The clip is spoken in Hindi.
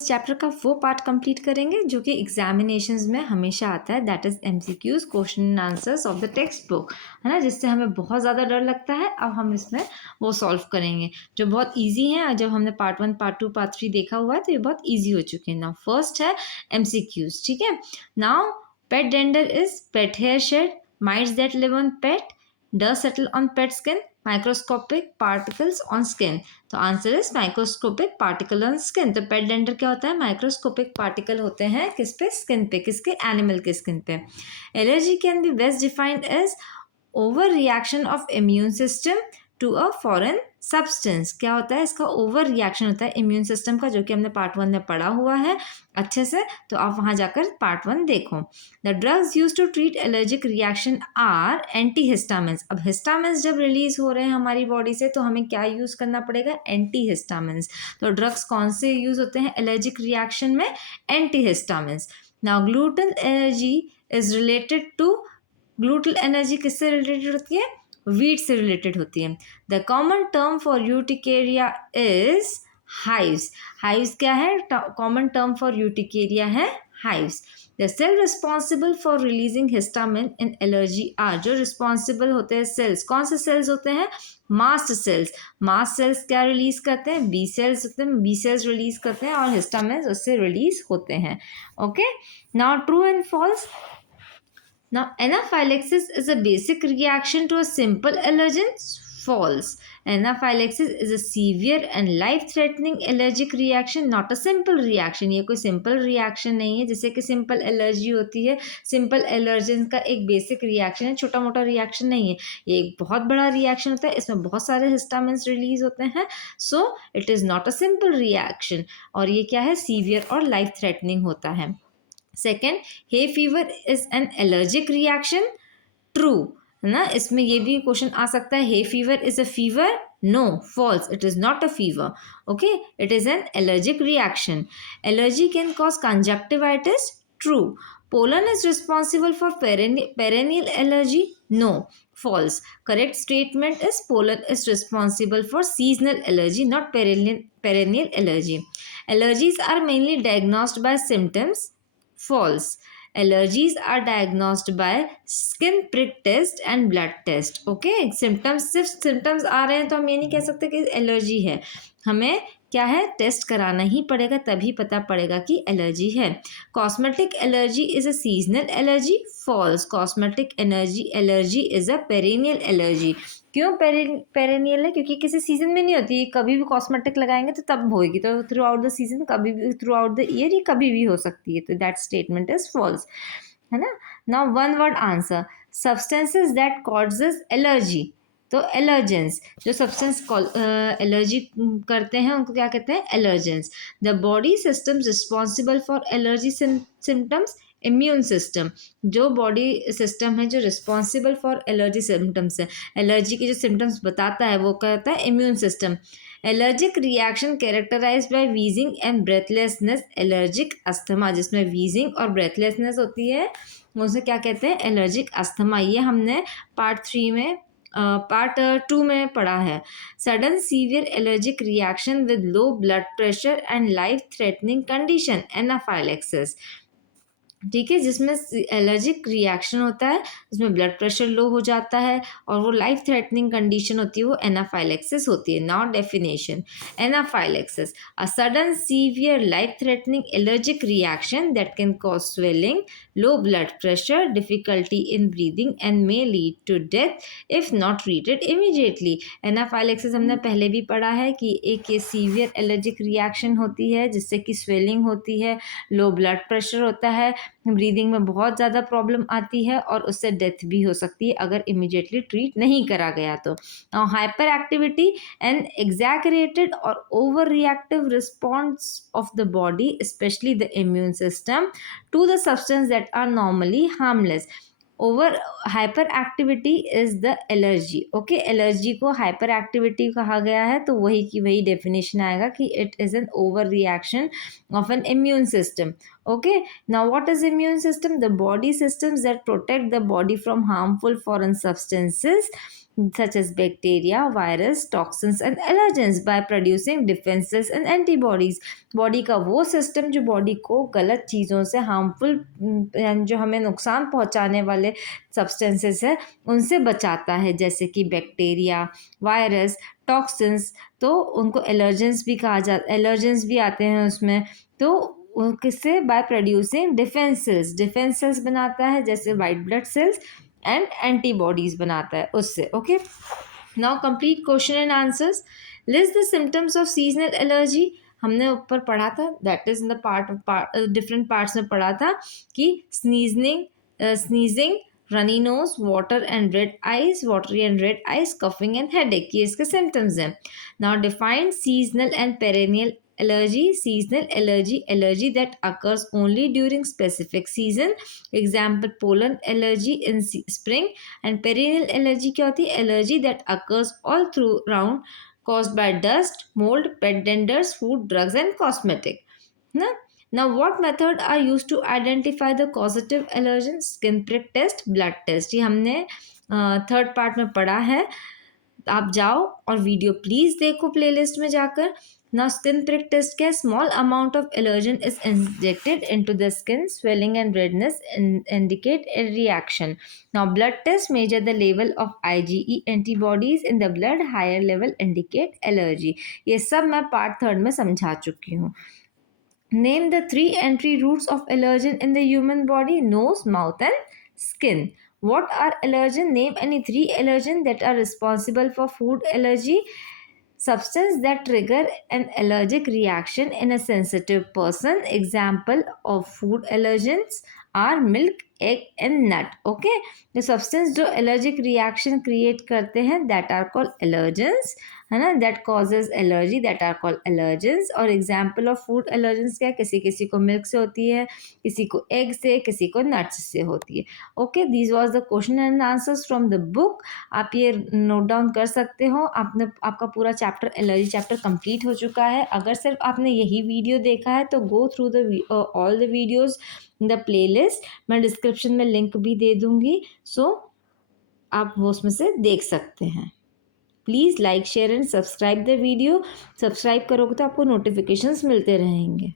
चैप्टर का वो पार्ट कंप्लीट करेंगे जो कि एग्जामिनेशंस में हमेशा आता है, that is MCQs, question and answers of the text book, है ना, जिससे हमें बहुत ज़्यादा डर लगता है। अब हम इसमें वो सॉल्व करेंगे जो बहुत इजी हैं। जब हमने पार्ट 1, पार्ट 2, पार्ट 3 देखा हुआ है तो ये बहुत इजी हो चुके हैं। नाउ फर्स्ट है एमसीक्यूज, ठीक है। Now pet dander is pet hair shed, mites that live on pet, does settle on pet skin, microscopic particles on skin। तो answer is microscopic particle on skin. तो पेट डेंडर क्या होता है? माइक्रोस्कोपिक पार्टिकल होते हैं किस पे? स्किन पे। किसके? एनिमल के स्किन पे। Allergy can be best defined as over reaction of immune system to a foreign substance. क्या होता है? इसका ओवर रिएक्शन होता है इम्यून सिस्टम का, जो कि हमने पार्ट 1 में पढ़ा हुआ है अच्छे से। तो आप वहाँ जाकर पार्ट 1 देखो। The drugs use to treat allergic reaction are anti histamines. अब हिस्टामिन्स जब रिलीज हो रहे हैं हमारी बॉडी से तो हमें क्या यूज करना पड़ेगा? Anti histamines. तो ड्रग्स कौन से यूज होते हैं एलर्जिक रिएक्शन में? Antihistamines. Now gluten allergy is related to, gluten allergy किससे रिलेटेड होती है? वीट से रिलेटेड होती है। The common term for urticaria is hives. Hives क्या है? कॉमन टर्म फॉर यूटिकेरिया है hives. The cell responsible for releasing histamine in allergy are. जो रिस्पॉन्सिबल होते हैं सेल्स, कौन से सेल्स होते हैं? Mast cells. मास्ट सेल्स क्या रिलीज करते हैं? बी सेल्स होते हैं, बी सेल्स रिलीज करते हैं और हिस्टामिन उससे रिलीज होते हैं। Okay, now true and false. Now, anaphylaxis is a basic reaction to a simple allergen. False. Anaphylaxis is a severe and life-threatening allergic reaction, not a simple reaction. ये कोई simple reaction नहीं है जैसे कि simple allergy होती है। simple allergen का एक basic reaction है, छोटा मोटा reaction नहीं है। ये एक बहुत बड़ा reaction होता है, इसमें बहुत सारे histamines release होते हैं। So, it is not a simple reaction. और ये क्या है? severe और life-threatening होता है। Second, hay fever is an allergic reaction. True, है ना। इसमें ये भी क्वेश्चन आ सकता है, hay fever is a fever. No, false, it is not a fever. Okay, it is an allergic reaction. Allergy can cause conjunctivitis. True. Pollen is responsible for perennial allergy. No, false. Correct statement is pollen is responsible for seasonal allergy, not perennial allergy. Allergies are mainly diagnosed by symptoms. False. Allergies are diagnosed by skin prick test and blood test. Okay, symptoms, सिर्फ symptoms आ रहे हैं तो हम ये नहीं कह सकते कि एलर्जी है। हमें क्या है? टेस्ट कराना ही पड़ेगा, तभी पता पड़ेगा कि एलर्जी है। Cosmetic allergy is a seasonal allergy. False. Cosmetic allergy is a perennial allergy. क्यों पेरेनियल है? क्योंकि किसी सीजन में नहीं होती, कभी भी कॉस्मेटिक लगाएंगे तो तब होगी। तो थ्रू आउट द सीजन, कभी भी थ्रू आउट द ईयर, ये कभी भी हो सकती है। तो दैट स्टेटमेंट इज फॉल्स, है ना। Now one word answer. Substances that causes allergy. तो एलर्जेंस, जो सब्सटेंस एलर्जी करते हैं उनको क्या कहते हैं? Allergens. The body system responsible for allergy symptoms. Immune system. जो बॉडी सिस्टम है जो रिस्पॉन्सिबल फॉर एलर्जी सिम्टम्स है, एलर्जी के जो सिम्टम्स बताता है, वो कहता है immune system. Allergic reaction characterize by wheezing and breathlessness. Allergic asthma, जिसमें वीजिंग और ब्रेथलेसनेस होती है, उसे क्या कहते हैं? Allergic asthma. ये हमने पार्ट 2 में पढ़ा है। Sudden severe allergic reaction with low blood pressure and life threatening condition, anaphylaxis. ठीक है, जिसमें एलर्जिक रिएक्शन होता है, जिसमें ब्लड प्रेशर लो हो जाता है और वो लाइफ थ्रेटनिंग कंडीशन होती है, वो एनाफाइलेक्सिस होती है। Now definition. Anaphylaxis, a sudden severe life threatening allergic reaction that can cause swelling, low blood pressure, difficulty in breathing and may lead to death if not treated immediately. Anaphylaxis हमने पहले भी पढ़ा है कि एक ये सीवियर एलर्जिक रिएक्शन होती है जिससे कि स्वेलिंग होती है, लो ब्लड प्रेशर होता है, ब्रीदिंग में बहुत ज़्यादा प्रॉब्लम आती है और उससे डेथ भी हो सकती है अगर इमीडिएटली ट्रीट नहीं करा गया तो। हाइपर एक्टिविटी एंड एग्जैगरेटेड और over reactive response of the body, specially the immune system, to the substance that are normally harmless. Over hyper activity is the allergy. Okay, allergy को हाइपर एक्टिविटी कहा गया है तो वही की वही डेफिनेशन आएगा कि it is an over reaction of N immune system. Okay, now what is immune system? The body systems that protect the body from harmful foreign substances such as bacteria, virus, toxins and allergens by producing defenses and antibodies. Body का वो सिस्टम जो बॉडी को गलत चीज़ों से हार्मफुल जो हमें नुकसान पहुंचाने वाले सब्सटेंसेस है उनसे बचाता है, जैसे कि बैक्टीरिया, वायरस, टॉक्सिन्स। तो उनको एलर्जेंस भी कहा जाता, एलर्जेंस भी आते हैं उसमें। तो किससे? बाय प्रोड्यूसिंग डिफेंस सेल्स बनाता है, जैसे white blood cells and antibodies बनाता है उससे। Okay, now complete question and answers. List the symptoms of seasonal allergy. हमने ऊपर पढ़ा था, that is in the different parts में पढ़ा था कि sneezing, runny nose, watery and red eyes, coughing and headache, ये इसके सिम्टम्स हैं। Now define seasonal and perennial allergy. Seasonal allergy that occurs only during specific season. Example, pollen allergy in spring. And perennial allergy क्या होती है? Allergy that occurs all through round, caused by dust, mold, pet dander, food, drugs and cosmetic. ना? Now what method are used to identify the causative allergen? Skin prick test, blood test. ये हमने थर्ड पार्ट में पढ़ा है, आप जाओ और वीडियो प्लीज देखो प्लेलिस्ट में जाकर। Now skin prick test क्या? Small amount of allergen is injected into the skin. Swelling and redness indicate a reaction. Now blood test measure the level of IgE antibodies in the blood. Higher level indicate allergy. ये सब मैं पार्ट थर्ड में समझा चुकी हूँ। Name the 3 entry routes of allergen in the human body: nose, mouth and skin. What are allergen? Name any 3 allergen that are responsible for food allergy. Substance that trigger an allergic reaction in a sensitive person. Example of food allergens are milk, egg and nut. Okay, the substance जो allergic reaction create करते हैं that are called allergens, है ना, that causes allergy, that are called allergens. और example of food allergens क्या? किसी किसी को milk से होती है, किसी को egg से, किसी को nuts से होती है। Okay, these was the question and answers from the book. आप ये नोट डाउन कर सकते हो। आपका पूरा चैप्टर, एलर्जी चैप्टर कंप्लीट हो चुका है। अगर सिर्फ आपने यही वीडियो देखा है तो go through the all the videos in the playlist. मैं डिस्क्रिप्शन में लिंक भी दे दूंगी, सो आप वो उसमें से देख सकते हैं। Please like, share and subscribe the video. Subscribe करोगे तो आपको नोटिफिकेशंस मिलते रहेंगे।